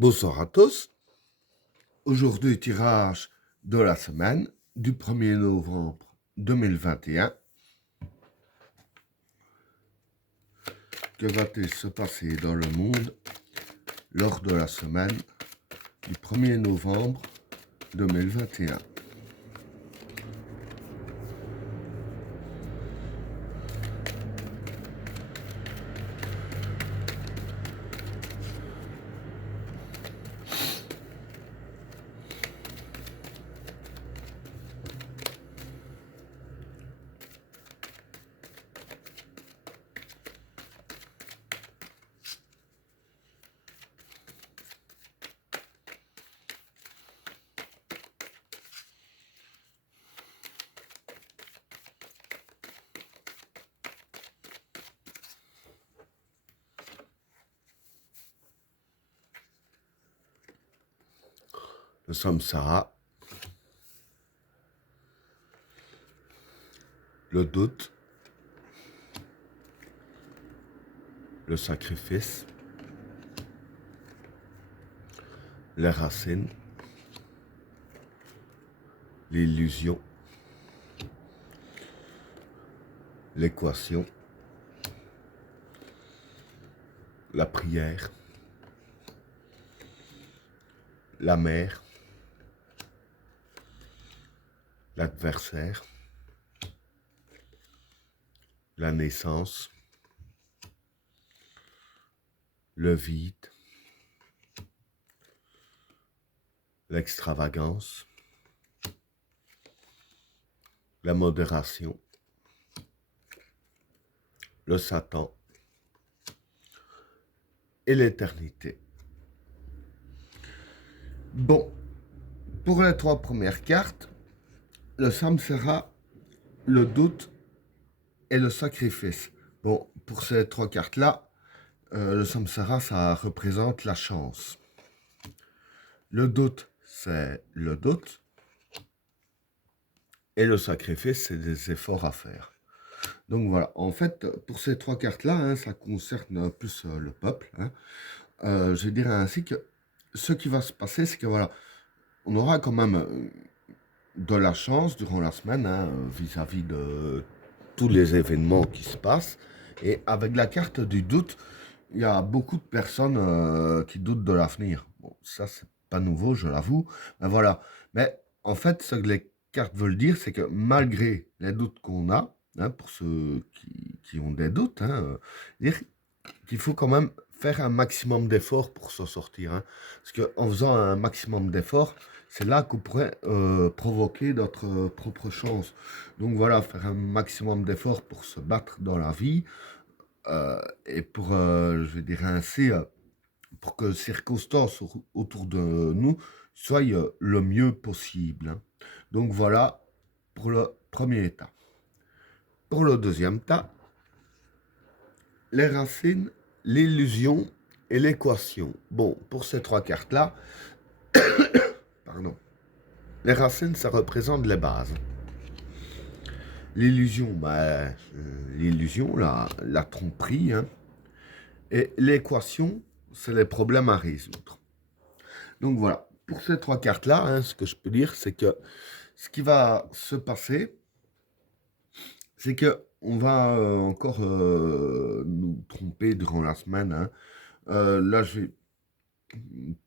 Bonsoir à tous. Aujourd'hui, tirage de la semaine du 1er novembre 2021. Que va-t-il se passer dans le monde lors de la semaine du 1er novembre 2021? Le samsara, le doute, le sacrifice, les racines, l'illusion, l'équation, la prière, la mer, l'adversaire, la naissance, le vide, l'extravagance, la modération, le Satan et l'éternité. Bon, pour les trois premières cartes, le samsara, le doute et le sacrifice. Bon, pour ces trois cartes-là, le samsara, ça représente la chance. Le doute, c'est le doute. Et le sacrifice, c'est des efforts à faire. Donc voilà, en fait, pour ces trois cartes-là, ça concerne plus le peuple. Je dirais ainsi que ce qui va se passer, c'est que voilà, on aura quand même de la chance durant la semaine vis-à-vis de tous les événements qui se passent. Et avec la carte du doute, il y a beaucoup de personnes qui doutent de l'avenir. Bon, ça, c'est pas nouveau, je l'avoue. Mais voilà. Mais en fait, ce que les cartes veulent dire, c'est que malgré les doutes qu'on a, pour ceux qui ont des doutes, dire qu'il faut quand même faire un maximum d'efforts pour s'en sortir. Parce qu'en faisant un maximum d'efforts, c'est là qu'on pourrait provoquer notre propre chance. Donc voilà, faire un maximum d'efforts pour se battre dans la vie et pour, je vais dire ainsi, pour que les circonstances autour de nous soient le mieux possible. Donc voilà pour le premier état. Pour le deuxième état, les racines, l'illusion et l'équation. Bon, pour ces trois cartes-là, pardon, les racines, ça représente les bases. L'illusion, l'illusion, la tromperie. Et l'équation, c'est les problèmes à résoudre. Donc voilà, pour ces trois cartes-là, ce que je peux dire, c'est que ce qui va se passer, c'est que on va encore nous tromper durant la semaine. Là, je vais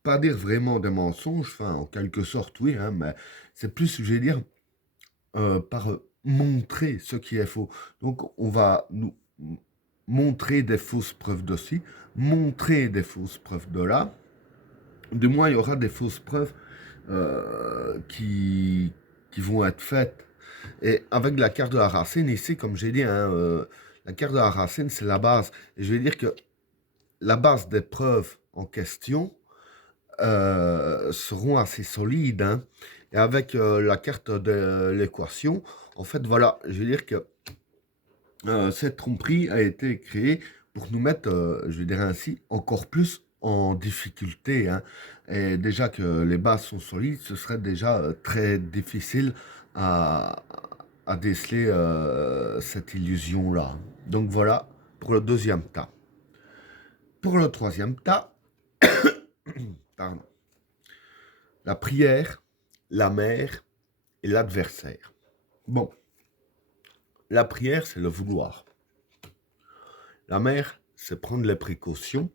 pas dire vraiment des mensonges, enfin, en quelque sorte, oui, mais c'est plus, je vais dire, par montrer ce qui est faux. Donc, on va nous montrer des fausses preuves de ci, montrer des fausses preuves de là. Du moins, il y aura des fausses preuves qui vont être faites. Et avec la carte de la racine, ici, comme j'ai dit, la carte de la racine, c'est la base. Et je vais dire que la base des preuves en question seront assez solides. Et avec la carte de l'équation, en fait, voilà, je veux dire que cette tromperie a été créée pour nous mettre, je vais dire ainsi, encore plus en difficulté. Et déjà que les bases sont solides, ce serait déjà très difficile à, à déceler cette illusion-là. Donc voilà pour le deuxième tas. Pour le troisième tas, pardon. La prière, la mère et l'adversaire. Bon, la prière, c'est le vouloir. La mère, c'est prendre les précautions.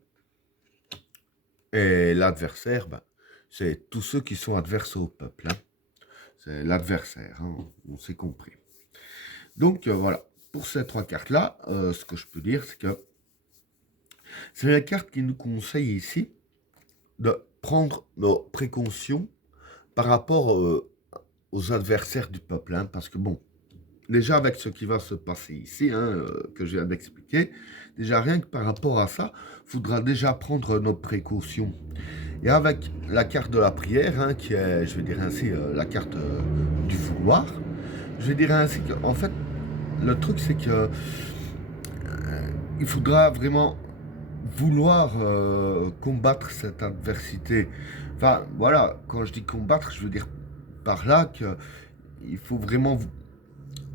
Et l'adversaire, ben, c'est tous ceux qui sont adverses au peuple. Hein. C'est l'adversaire, hein, on s'est compris. Donc voilà, pour ces trois cartes-là, ce que je peux dire, c'est que c'est la carte qui nous conseille ici de prendre nos précautions par rapport aux adversaires du peuple. Hein, parce que bon, déjà avec ce qui va se passer ici, hein, que je viens d'expliquer, déjà rien que par rapport à ça, il faudra déjà prendre nos précautions. Et avec la carte de la prière, hein, qui est, je vais dire ainsi, la carte du vouloir, je vais dire ainsi qu'en fait, le truc c'est que il faudra vraiment vouloir combattre cette adversité. Enfin, voilà, quand je dis combattre, je veux dire par là qu'il faut vraiment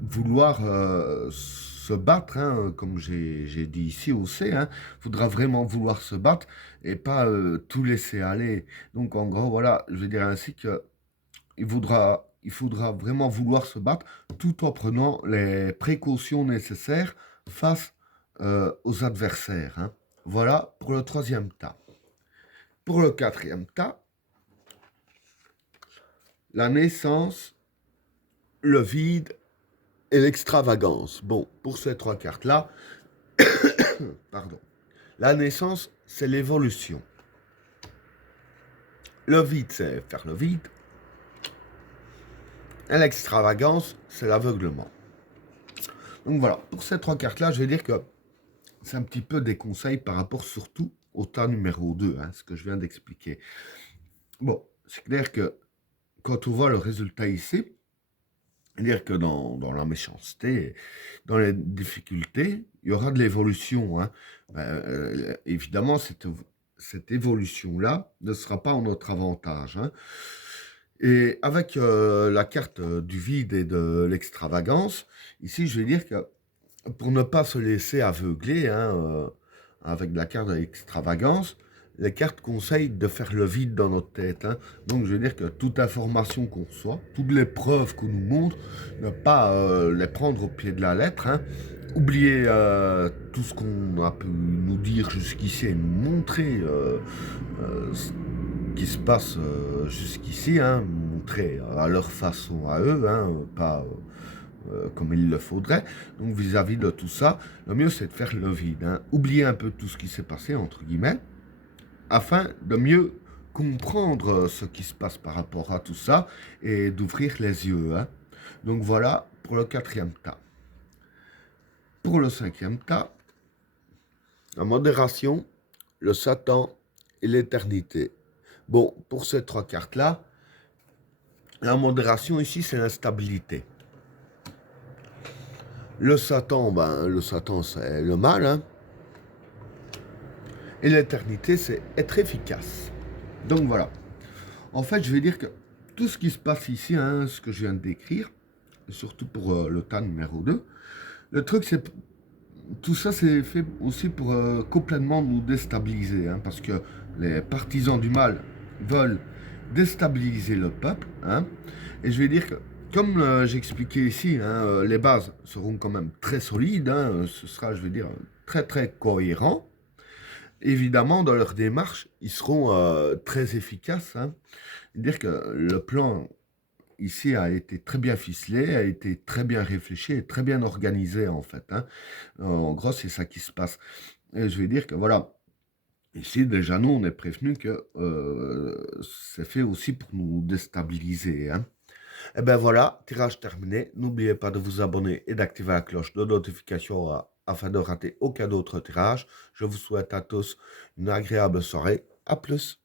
vouloir se battre, hein, comme j'ai dit ici aussi, hein, faudra vraiment vouloir se battre et pas tout laisser aller. Donc en gros, voilà, je veux dire ainsi que il faudra vraiment vouloir se battre tout en prenant les précautions nécessaires face aux adversaires. Hein. Voilà pour le troisième tas. Pour le quatrième tas, la naissance, le vide et l'extravagance. Bon, pour ces trois cartes-là, pardon. La naissance, c'est l'évolution. Le vide, c'est faire le vide. Et l'extravagance, c'est l'aveuglement. Donc voilà, pour ces trois cartes-là, je vais dire que c'est un petit peu des conseils par rapport surtout au tas numéro 2, hein, ce que je viens d'expliquer. Bon, c'est clair que quand on voit le résultat ici, c'est-à-dire que dans la méchanceté, dans les difficultés, il y aura de l'évolution. Hein. Évidemment, cette évolution-là ne sera pas en notre avantage. Hein. Et avec la carte du vide et de l'extravagance, ici, je vais dire que pour ne pas se laisser aveugler, hein, avec la carte de l'extravagance, les cartes conseillent de faire le vide dans notre tête. Hein. Donc, je veux dire que toute information qu'on reçoit, toutes les preuves qu'on nous montre, ne pas les prendre au pied de la lettre. Hein. Oublier tout ce qu'on a pu nous dire jusqu'ici et nous montrer ce qui se passe jusqu'ici. Hein. Montrer à leur façon à eux, hein, pas comme il le faudrait. Donc, vis-à-vis de tout ça, le mieux, c'est de faire le vide. Hein. Oublier un peu tout ce qui s'est passé, entre guillemets, afin de mieux comprendre ce qui se passe par rapport à tout ça et d'ouvrir les yeux. Hein. Donc voilà pour le quatrième tas. Pour le cinquième tas, la modération, le Satan et l'éternité. Bon, pour ces trois cartes-là, la modération ici, c'est l'instabilité. Le Satan, c'est le mal. Hein. Et l'éternité, c'est être efficace. Donc voilà. En fait, je vais dire que tout ce qui se passe ici, hein, ce que je viens de décrire, surtout pour le tas numéro 2, le truc, c'est tout ça, c'est fait aussi pour complètement nous déstabiliser, hein, parce que les partisans du mal veulent déstabiliser le peuple. Hein, et je vais dire que, comme j'expliquais ici, hein, les bases seront quand même très solides, hein, ce sera, je vais dire, très très cohérent. Évidemment, dans leur démarche, ils seront très efficaces. Hein. Dire que le plan ici a été très bien ficelé, a été très bien réfléchi et très bien organisé en fait. Hein. En gros, c'est ça qui se passe. Et je vais dire que voilà, ici déjà nous, on est prévenu que c'est fait aussi pour nous déstabiliser. Hein. Et ben voilà, tirage terminé. N'oubliez pas de vous abonner et d'activer la cloche de notification afin de rater aucun autre tirage. Je vous souhaite à tous une agréable soirée. À plus.